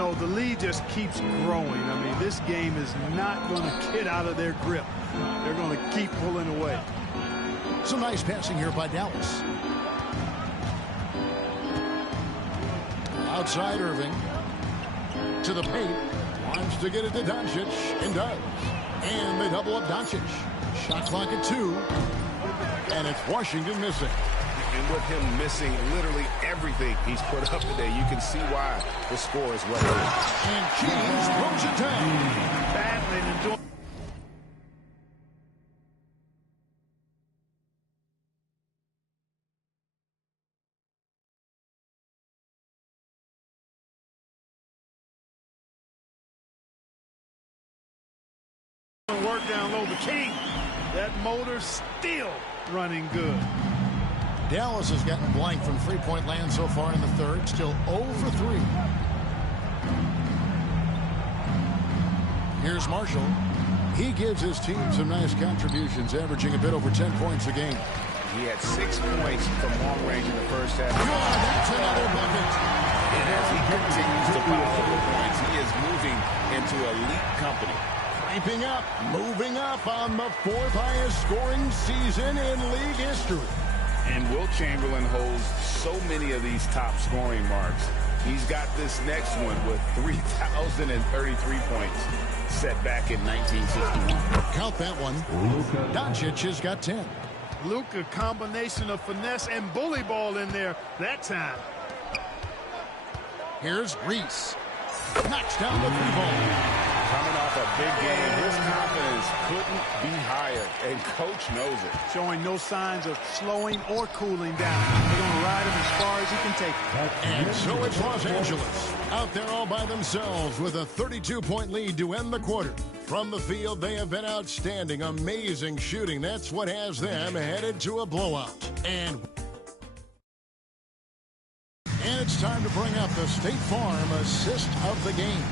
know, the lead just keeps growing. I mean, this game is not going to get out of their grip. They're going to keep pulling away. Some nice passing here by Dallas. Outside Irving. To the paint. Wants to get it to Doncic. And does. And they double up Doncic. Shot clock at 2. And it's Washington missing. And with him missing literally everything he's put up today, you can see why the score is what it is. And James throws it down. Battling and doing. Work down low, the King. That motor still running good. Dallas has gotten blank from three-point land so far in the third. Still 0 for 3. Here's Marshall. He gives his team some nice contributions, averaging a bit over 10 points a game. He had 6 points from long range in the first half. Oh, that's another bucket. And as he continues to pile up the points, he is moving into elite company. Cramping up, moving up on the 4th highest scoring season in league history. And Wilt Chamberlain holds so many of these top scoring marks. He's got this next one with 3,033 points set back in 1961. Count that one. Doncic has got 10. Luka, combination of finesse and bully ball in there that time. Here's Reese. Knocks down the 3-ball. Coming off a big game, his confidence couldn't be higher, and Coach knows it. Showing no signs of slowing or cooling down. They're going to ride him as far as he can take it. And so it's Los Angeles out there all by themselves with a 32-point lead to end the quarter. From the field, they have been outstanding, amazing shooting. That's what has them headed to a blowout. And it's time to bring up the State Farm assist of the game.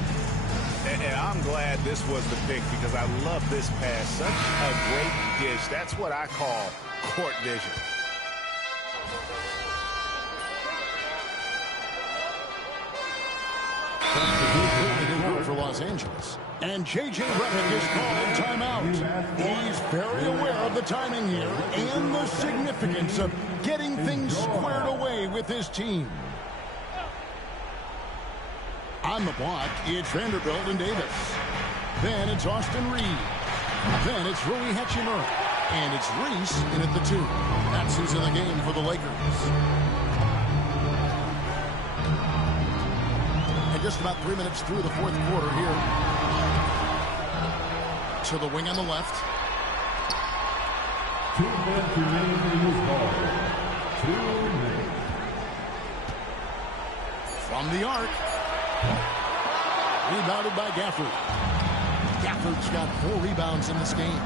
And I'm glad this was the pick because I love this pass. Such a great dish. That's what I call court vision. For Los Angeles. And J.J. Redick is calling timeout. He's very aware of the timing here and the significance of getting things squared away with his team. On the block, it's Vanderbilt and Davis. Then it's Austin Reed. Then it's Rui Hachimura. And it's Reese in at the 2. That's who's in the game for the Lakers. And just about 3 minutes through the 4th quarter here. To the wing on the left. 2 minutes remaining in this ball. 2 minutes. From the arc. Rebounded by Gafford. Gafford's got 4 rebounds in this game.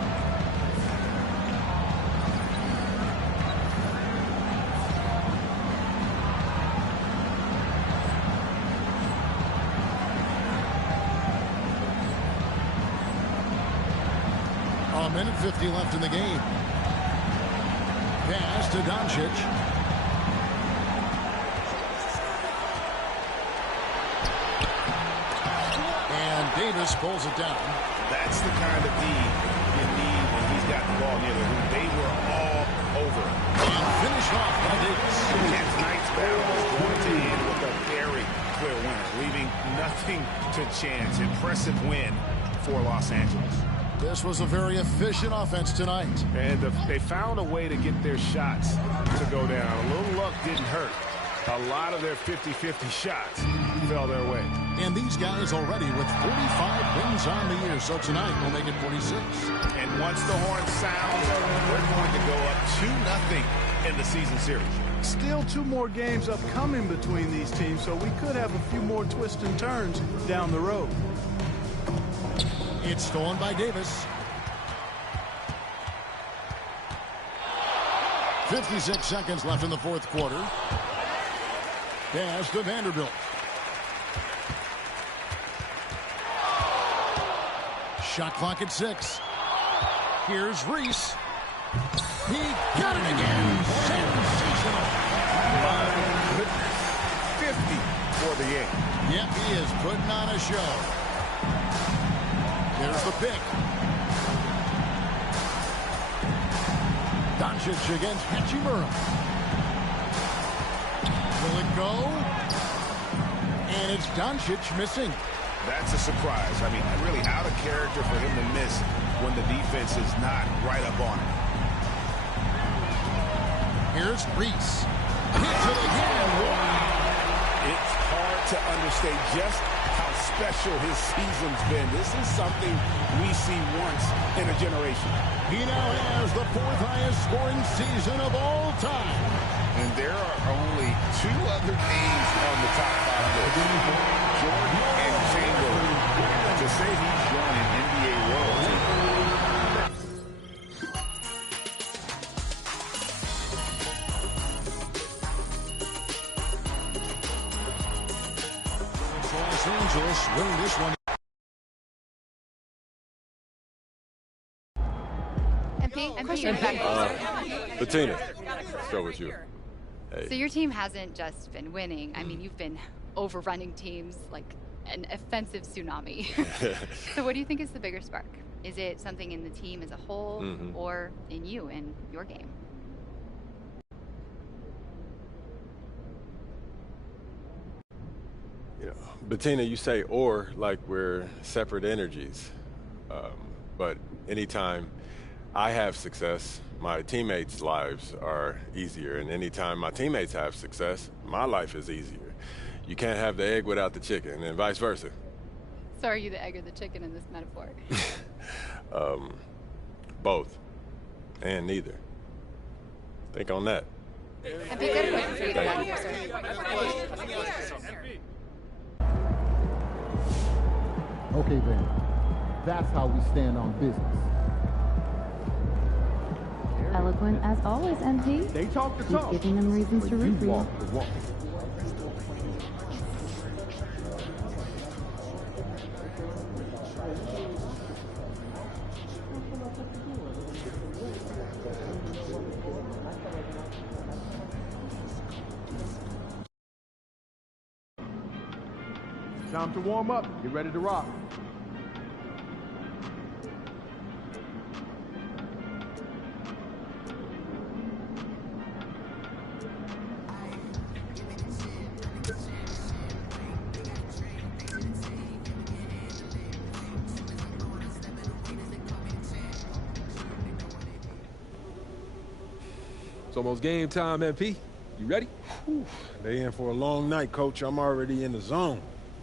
A minute 50 left in the game. Pass to Doncic. Davis pulls it down. That's the kind of D you need when he's got the ball near the hoop. They were all over. And finished off by Davis. Tonight's battle is going to end with a very clear winner, leaving nothing to chance. Impressive win for Los Angeles. This was a very efficient offense tonight. And they found a way to get their shots to go down. A little luck didn't hurt. A lot of their 50-50 shots fell their way. And these guys already with 45 wins on the year. So tonight we'll make it 46. And once the horn sounds, we're going to go up 2-0 in the season series. Still 2 more games upcoming between these teams, so we could have a few more twists and turns down the road. It's stolen by Davis. 56 seconds left in the 4th quarter. Pass to Vanderbilt. Shot clock at 6. Here's Reese. He got it again. Sensational. My goodness. 50 for for the game. Yep, he is putting on a show. There's the pick. Doncic against Hachimura. Will it go? And it's Doncic missing. That's a surprise. I mean, really out of character for him to miss when the defense is not right up on him. Here's Reese. Hits it again. Wow. It's hard to understate just how special his season's been. This is something we see once in a generation. He now has the 4th highest scoring season of all time. And there are only 2 other names on the top 5 list. Jordan and Chamberlain. To say he's joining NBA royalty. Los Angeles win this one. Bettina, let's go with you. Hey. So your team hasn't just been winning. I mean, you've been overrunning teams like an offensive tsunami. So what do you think is the bigger spark? Is it something in the team as a whole or in you and your game? You know, Bettina, you say or like we're separate energies. But anytime I have success, my teammates' lives are easier. And anytime my teammates have success, my life is easier. You can't have the egg without the chicken, and vice versa. So are you the egg or the chicken in this metaphor? Both. And neither. Think on that. I'd be good question for you to answer. Okay, then. That's how we stand on business. Eloquent as always, MP. They talk the talk. Keep giving them reasons to root for you. Walk the walk. Time to warm up. Get ready to rock. It's almost game time, MP. You ready? Whew. They in for a long night, Coach. I'm already in the zone.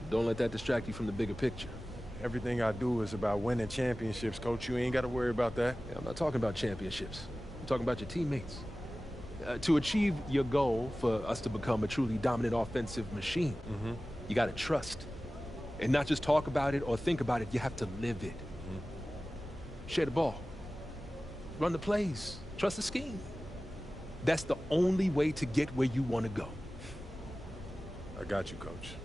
Don't let that distract you from the bigger picture. Everything I do is about winning championships, Coach. You ain't got to worry about that. Yeah, I'm not talking about championships. I'm talking about your teammates. To achieve your goal for us to become a truly dominant offensive machine, you got to trust. And not just talk about it or think about it, you have to live it. Share the ball. Run the plays. Trust the scheme. That's the only way to get where you want to go. I got you, Coach.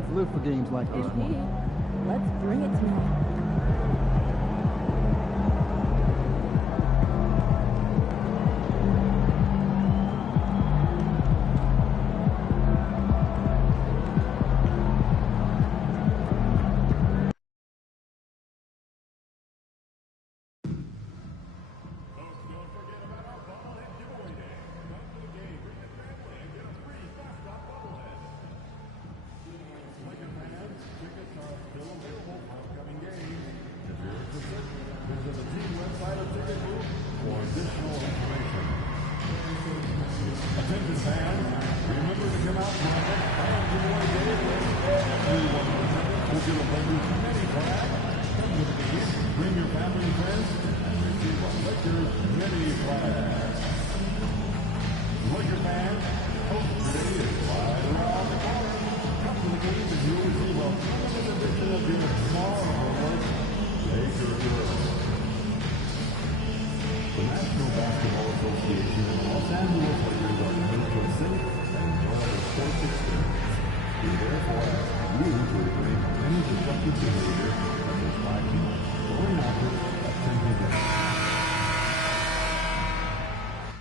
fans live for games like this one. Let's bring it tonight.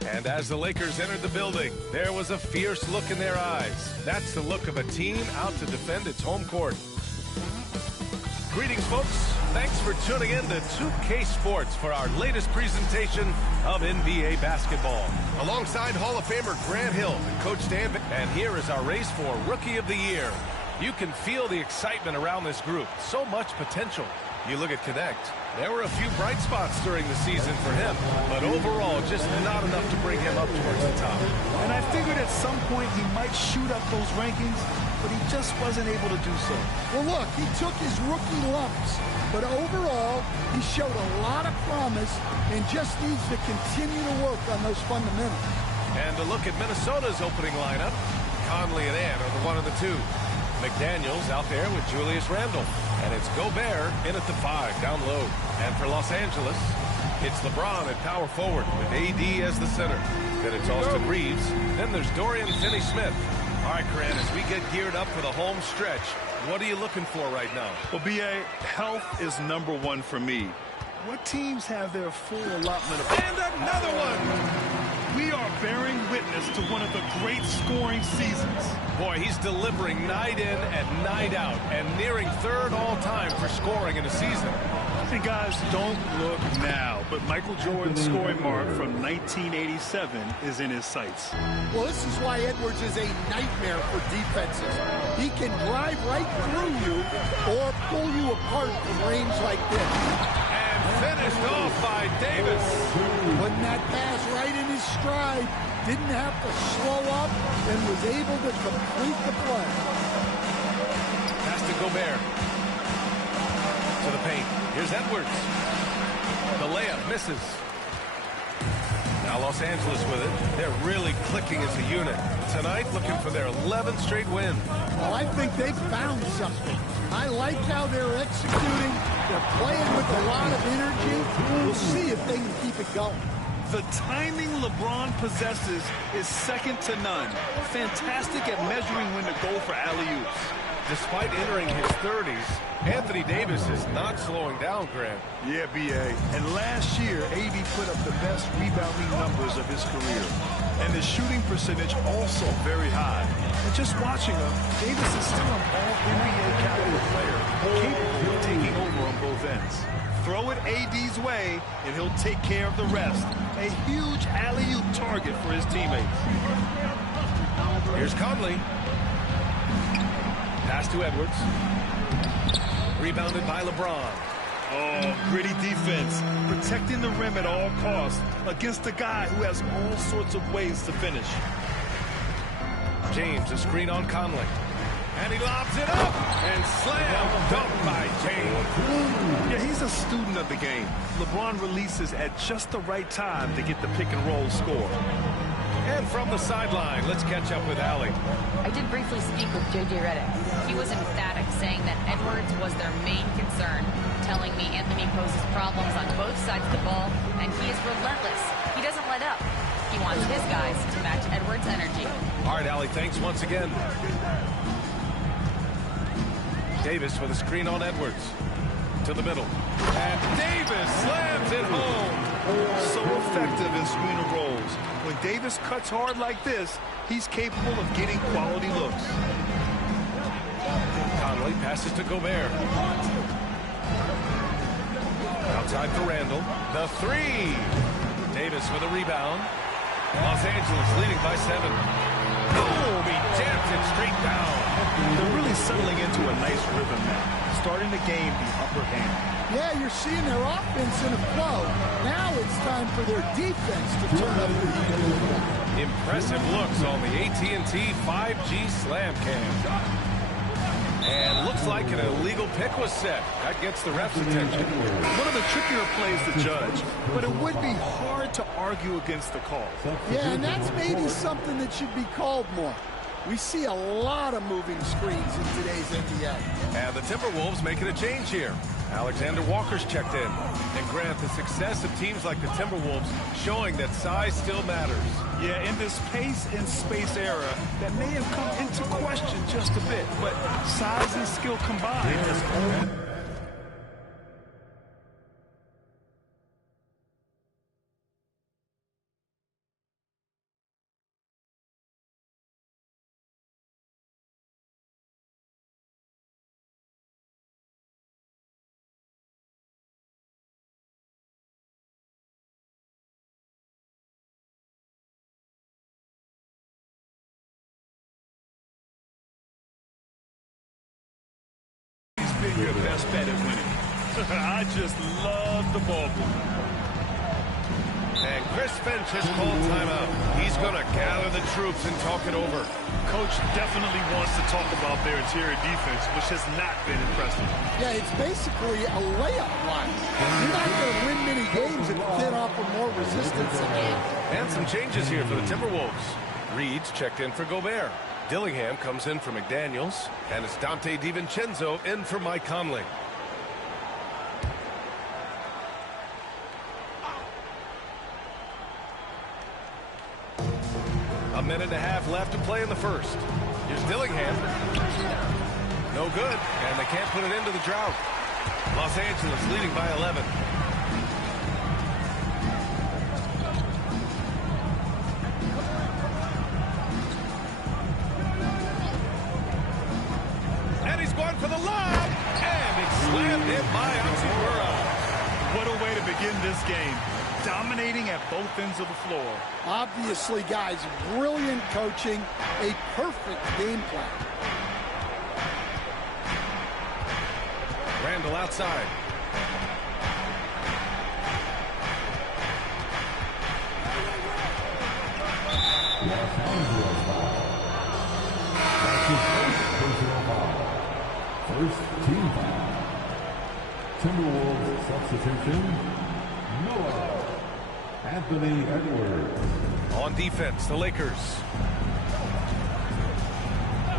And as the Lakers entered the building, there was a fierce look in their eyes. That's the look of a team out to defend its home court. Greetings, folks. Thanks for tuning in to 2K Sports for our latest presentation of NBA basketball. Alongside Hall of Famer Grant Hill and Coach Dan, and here is our race for Rookie of the Year. You can feel the excitement around this group. So much potential. You look at Connect. There were a few bright spots during the season for him, but overall, just not enough to bring him up towards the top. And I figured at some point he might shoot up those rankings, but he just wasn't able to do so. Well, look, he took his rookie lumps, but overall, he showed a lot of promise and just needs to continue to work on those fundamentals. And to look at Minnesota's opening lineup, Conley and Ant are the 1 and the 2. McDaniels out there with Julius Randle. And it's Gobert in at the 5, down low. And for Los Angeles, it's LeBron at power forward with AD as the center. Then it's Austin Reeves. Then there's Dorian Finney-Smith. All right, Grant, as we get geared up for the home stretch, what are you looking for right now? Well, B.A., health is #1 for me. What teams have their full allotment of... And another one! We are bearing witness to one of the great scoring seasons. Boy, he's delivering night in and night out and nearing 3rd all-time for scoring in a season. And guys, don't look now, but Michael Jordan's scoring mark from 1987 is in his sights. Well, this is why Edwards is a nightmare for defenses. He can drive right through you or pull you apart from range like this. And finished off by Davis. Putting that pass right in his stride, didn't have to slow up, and was able to complete the play. Pass to Gobert. To the paint. Here's Edwards. The layup misses. Now Los Angeles with it. They're really clicking as a unit. Tonight, looking for their 11th straight win. Well, I think they've found something. I like how they're executing. They're playing with a lot of energy. We'll see if they can keep it going. The timing LeBron possesses is second to none. Fantastic at measuring when to go for alley-oops. Despite entering his 30s, Anthony Davis is not slowing down, Grant. Yeah, B.A. And last year, AD put up the best rebounding numbers of his career. And the shooting percentage also very high. And just watching him, Davis is still an all-NBA caliber player, capable of taking over on both ends. Throw it AD's way, and he'll take care of the rest. A huge alley-oop target for his teammates. Here's Conley. Pass to Edwards. Rebounded by LeBron. Oh, gritty defense. Protecting the rim at all costs against a guy who has all sorts of ways to finish. James, a screen on Conley. And he lobs it up. And slam dunk by James. Yeah, he's a student of the game. LeBron releases at just the right time to get the pick-and-roll score. And from the sideline, let's catch up with Allie. I did briefly speak with J.J. Redick. He was emphatic, saying that Edwards was their main concern, telling me Anthony poses problems on both sides of the ball, and he is relentless. He doesn't let up. He wants his guys to match Edwards' energy. All right, Allie, thanks once again. Davis with a screen on Edwards. To the middle. And Davis slams it home. So effective in screener roles. When Davis cuts hard like this, he's capable of getting quality looks. Conley passes to Gobert. Outside for Randall. The three. Davis with a rebound. Los Angeles leading by 7. Boom! He jammed it straight down. They're really settling into a nice rhythm now, starting to gain the upper hand. Yeah, you're seeing their offense in a flow. Now it's time for their defense to turn up the heat. Impressive looks on the AT&T 5G Slam Cam. And looks like an illegal pick was set. That gets the ref's attention. One of the trickier plays to judge, but it would be hard to argue against the call. Yeah, and that's maybe something that should be called more. We see a lot of moving screens in today's NBA. And the Timberwolves making a change here. Alexander Walker's checked in. And Grant, the success of teams like the Timberwolves showing that size still matters. Yeah, in this pace and space era, that may have come into question just a bit, but size and skill combined. Been your best bet at winning. I just love the ball movement. And Chris Finch has called timeout. He's going to gather the troops and talk it over. Coach definitely wants to talk about their interior defense, which has not been impressive. Yeah, it's basically a layup line. You're not going to win many games if you can't offer more resistance than that. And some changes here for the Timberwolves. Reed's checked in for Gobert. Dillingham comes in for McDaniels, and it's Dante DiVincenzo in for Mike Conley. A minute and a half left to play in the first. Here's Dillingham. No good, and they can't put it into the drought. Los Angeles leading by 11. For the lob, and it's slammed in by Hachimura. What a way to begin this game. Dominating at both ends of the floor. Obviously, guys, brilliant coaching, a perfect game plan. Randall outside. First team foul. Timberwolves substitution, Noah Anthony Edwards. On defense, the Lakers.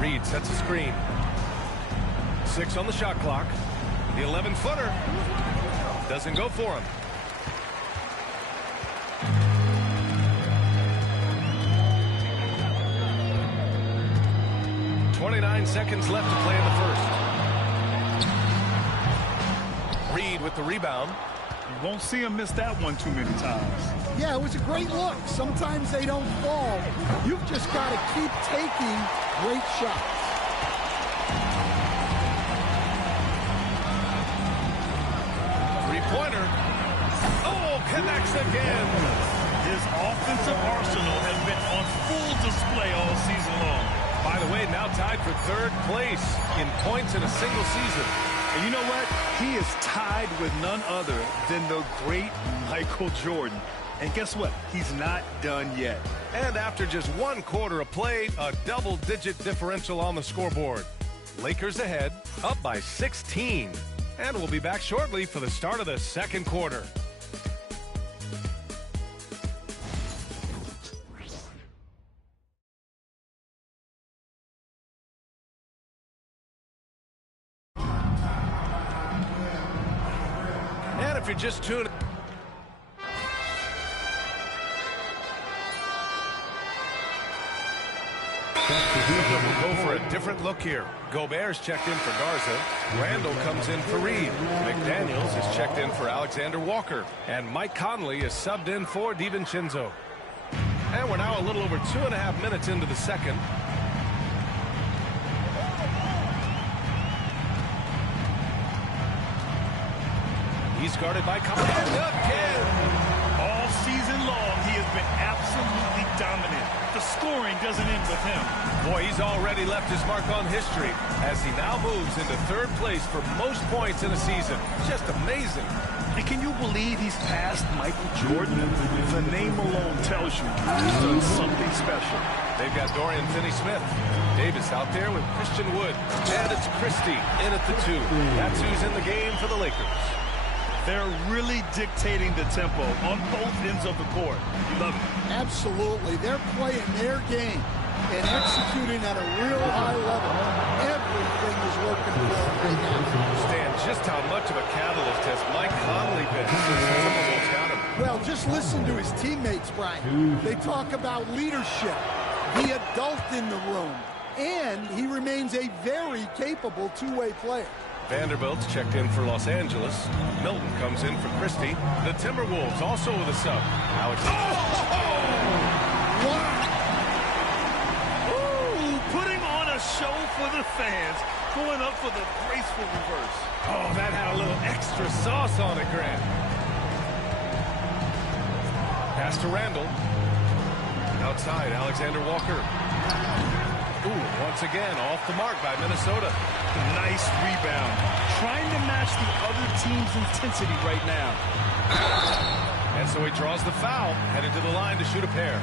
Reed sets a screen. 6 on the shot clock. The 11-footer doesn't go for him. .29 seconds left to play in the first. Reed with the rebound. You won't see him miss that one too many times. Yeah, it was a great look. Sometimes they don't fall. You've just got to keep taking great shots. Three-pointer. Oh, connects again. His offensive arsenal has been on full display all season long. By the way, now tied for 3rd place in points in a single season. And you know what? He is tied with none other than the great Michael Jordan. And guess what? He's not done yet. And after just 1 quarter of play, a double-digit differential on the scoreboard. Lakers ahead, up by 16. And we'll be back shortly for the start of the second quarter. And if you're just tuning will go for it. a different look here. Gobert's checked in for Garza. Randall comes in for Reed. McDaniels is checked in for Alexander Walker. And Mike Conley is subbed in for DiVincenzo. And we're now a little over 2.5 minutes into the second. He's guarded by Conley. Again! All season long, he has been absolutely dominant. The scoring doesn't end with him. Boy, he's already left his mark on history as he now moves into third place for most points in a season. Just amazing. And can you believe he's passed Michael Jordan? The name alone tells you he's done something special. They've got Dorian Finney-Smith. Davis out there with Christian Wood. And it's Christie in at the 2. That's who's in the game for the Lakers. They're really dictating the tempo on both ends of the court. You love it. Absolutely. They're playing their game and executing at a real high level. Everything is working for them right now. Stan, just how much of a catalyst has Mike Conley been since the Timberwolves got him? Well, just listen to his teammates, Brian. They talk about leadership, the adult in the room, and he remains a very capable two-way player. Vanderbilt's checked in for Los Angeles. Milton comes in for Christie. The Timberwolves also with a sub. Alex. Ooh, putting on a show for the fans. Going up for the graceful reverse. Oh, that had a little extra sauce on it, Grant. Pass to Randall. Outside, Alexander Walker. Ooh, once again, off the mark by Minnesota. Nice rebound. Trying to match the other team's intensity right now. And so he draws the foul, headed to the line to shoot a pair.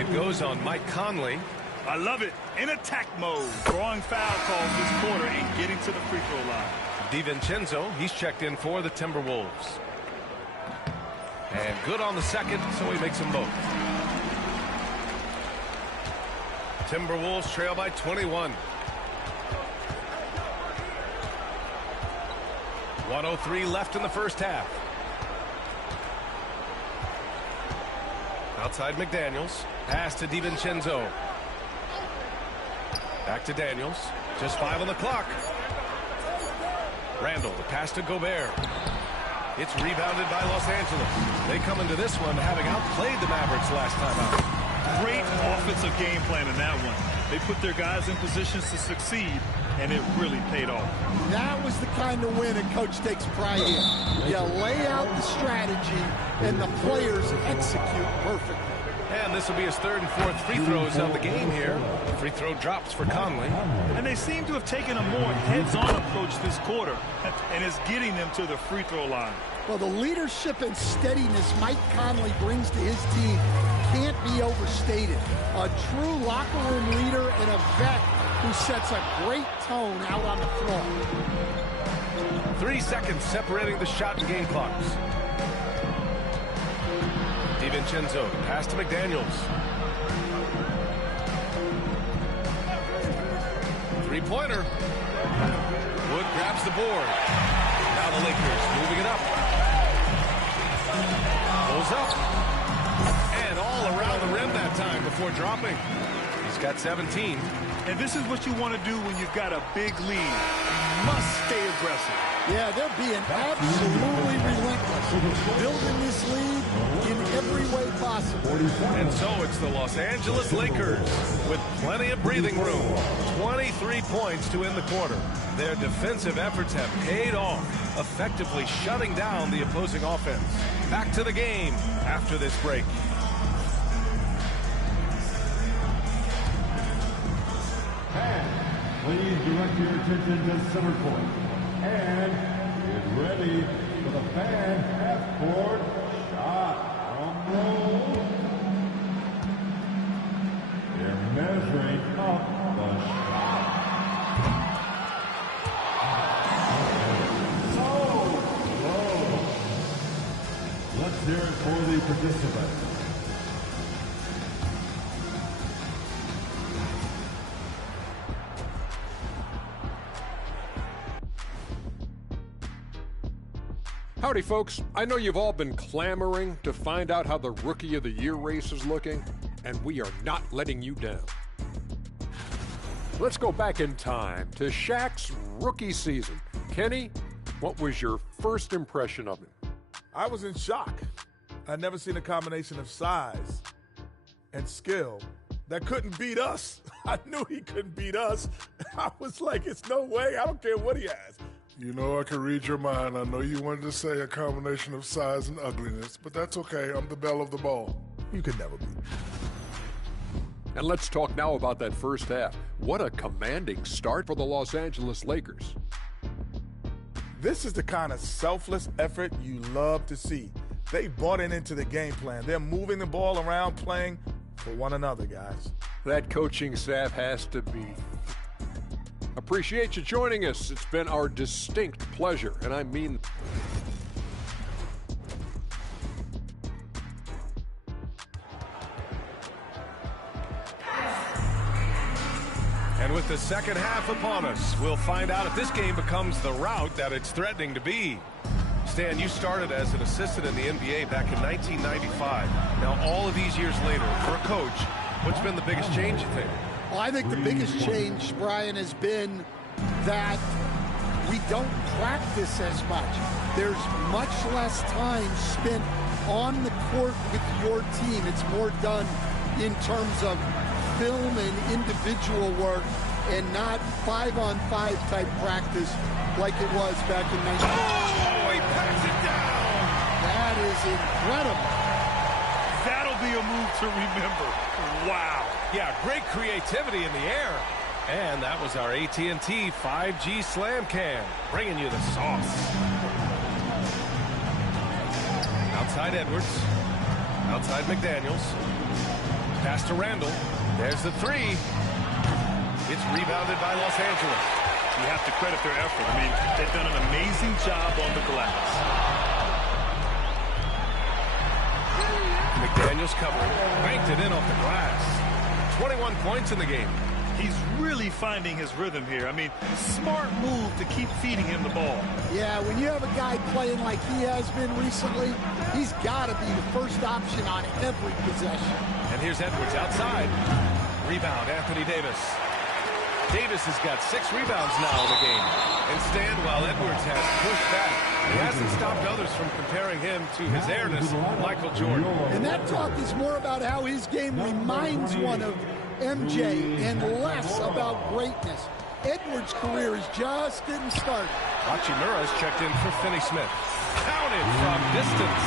It goes on Mike Conley. I love it. In attack mode. Drawing foul calls this quarter and getting to the free throw line. DiVincenzo, he's checked in for the Timberwolves. And good on the second, so he makes them both. Timberwolves trail by 21. 1:03 left in the first half. Outside McDaniels. Pass to DiVincenzo. Back to Daniels. Just 5 on the clock. Randall, the pass to Gobert. It's rebounded by Los Angeles. They come into this one having outplayed the Mavericks last time out. Great offensive game plan in that one. They put their guys in positions to succeed, and it really paid off. That was the kind of win a coach takes pride in. You lay out the strategy, and the players execute perfectly. And this will be his third and fourth free throws of the game here. Free throw drops for Conley. And they seem to have taken a more heads-on approach this quarter, and it's getting them to the free throw line. Well, the leadership and steadiness Mike Conley brings to his team can't be overstated. A true locker room leader and a vet who sets a great tone out on the floor. 3 seconds separating the shot and game clocks. DiVincenzo, pass to McDaniels. Three-pointer. Wood grabs the board. Now the Lakers moving it up. Pulls up. And all around the rim that time before dropping. He's got 17. And this is what you want to do when you've got a big lead. You must stay aggressive. Yeah, they're being absolutely relentless. Building this lead in every way possible. And so it's the Los Angeles Lakers with plenty of breathing room. 23 points to end the quarter. Their defensive efforts have paid off, effectively shutting down the opposing offense. Back to the game after this break. Please direct your attention to center court. And get ready for the fan half-court shot. Drum roll. They're measuring up the shot. So low. Let's hear it for the participants. Howdy, folks. I know you've all been clamoring to find out how the Rookie of the Year race is looking, and we are not letting you down. Let's go back in time to Shaq's rookie season. Kenny, what was your first impression of him? I was in shock. I'd never seen a combination of size and skill that couldn't beat us. I knew he couldn't beat us. I was like, it's no way. I don't care what he has. You know I can read your mind. I know you wanted to say a combination of size and ugliness, but that's okay. I'm the belle of the ball. You could never beat me. And let's talk now about that first half. What a commanding start for the Los Angeles Lakers. This is the kind of selfless effort you love to see. They bought into the game plan. They're moving the ball around, playing for one another, guys. That coaching staff has to be. Appreciate you joining us. It's been our distinct pleasure, and I mean. And with the second half upon us, we'll find out if this game becomes the rout that it's threatening to be. Stan, you started as an assistant in the NBA back in 1995. Now, all of these years later, for a coach, what's been the biggest change, you think? Well, I think the biggest change, Brian, has been that we don't practice as much. There's much less time spent on the court with your team. It's more done in terms of film and individual work and not 5-on-5 type practice like it was back in 19. Oh, he packs it down! That is incredible. That'll be a move to remember. Wow. Yeah, great creativity in the air. And that was our AT&T 5G Slam Cam, bringing you the sauce. Outside Edwards. Outside McDaniels. Pass to Randall. There's the three. It's rebounded by Los Angeles. You have to credit their effort. I mean, they've done an amazing job on the glass. McDaniels covering. Banked it in off the glass. 21 points in the game. He's really finding his rhythm here. I mean, smart move to keep feeding him the ball. Yeah, when you have a guy playing like he has been recently, he's got to be the first option on every possession. And here's Edwards outside. Rebound, Anthony Davis. Davis has got 6 rebounds now in the game. And Stan, while Edwards has pushed back, he hasn't stopped others from comparing him to his airness, Michael Jordan. And that talk is more about how his game reminds one of MJ and less about greatness. Edwards' career is just getting started. Hachimura's checked in for Finney-Smith. Counted from distance.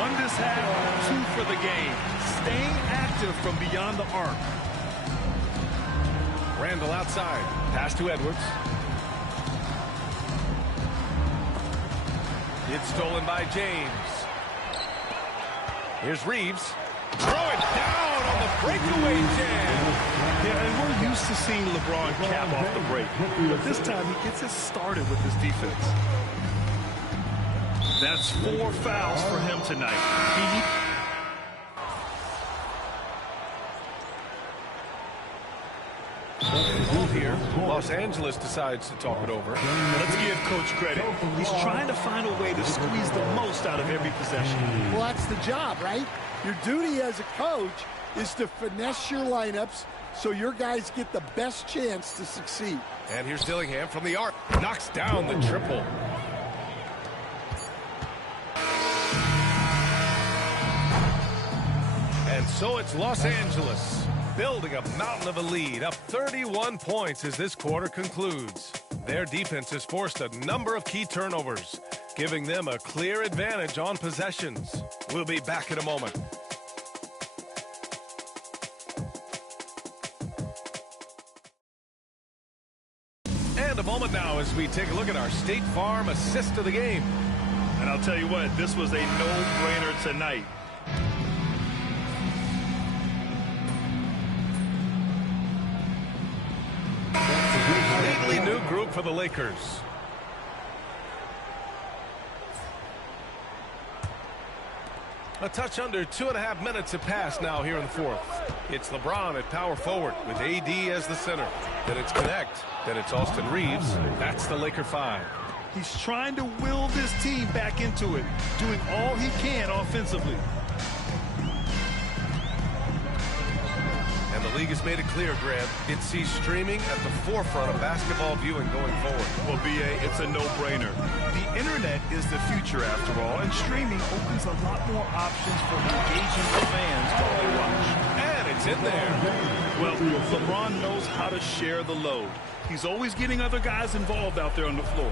One this half, 2 for the game. Staying active from beyond the arc. Randall outside. Pass to Edwards. It's stolen by James. Here's Reeves. Throw it down on the breakaway jam. Yeah, and we're used to seeing LeBron cap off the break. But this time he gets it started with his defense. That's 4 fouls for him tonight. Here, Los Angeles decides to talk it over. Let's give Coach credit. He's trying to find a way to squeeze the most out of every possession. Well, that's the job, right? Your duty as a coach is to finesse your lineups so your guys get the best chance to succeed. And here's Dillingham from the arc. Knocks down the triple. And so it's Los Angeles, building a mountain of a lead, up 31 points as this quarter concludes. Their defense has forced a number of key turnovers, giving them a clear advantage on possessions. We'll be back in a moment. And a moment now as we take a look at our State Farm assist of the game. And I'll tell you what, this was a no-brainer tonight. Completely new group for the Lakers. A touch under 2.5 minutes have passed now here in the fourth. It's LeBron at power forward with AD as the center. Then it's Connect. Then it's Austin Reeves. That's the Laker 5. He's trying to will this team back into it, doing all he can offensively. And the The league has made it clear, Grant. It sees streaming at the forefront of basketball viewing going forward. Well, B.A., it's a no-brainer. The internet is the future, after all, and streaming opens a lot more options for engaging the fans while they watch. And it's in there. Well, LeBron knows how to share the load. He's always getting other guys involved out there on the floor.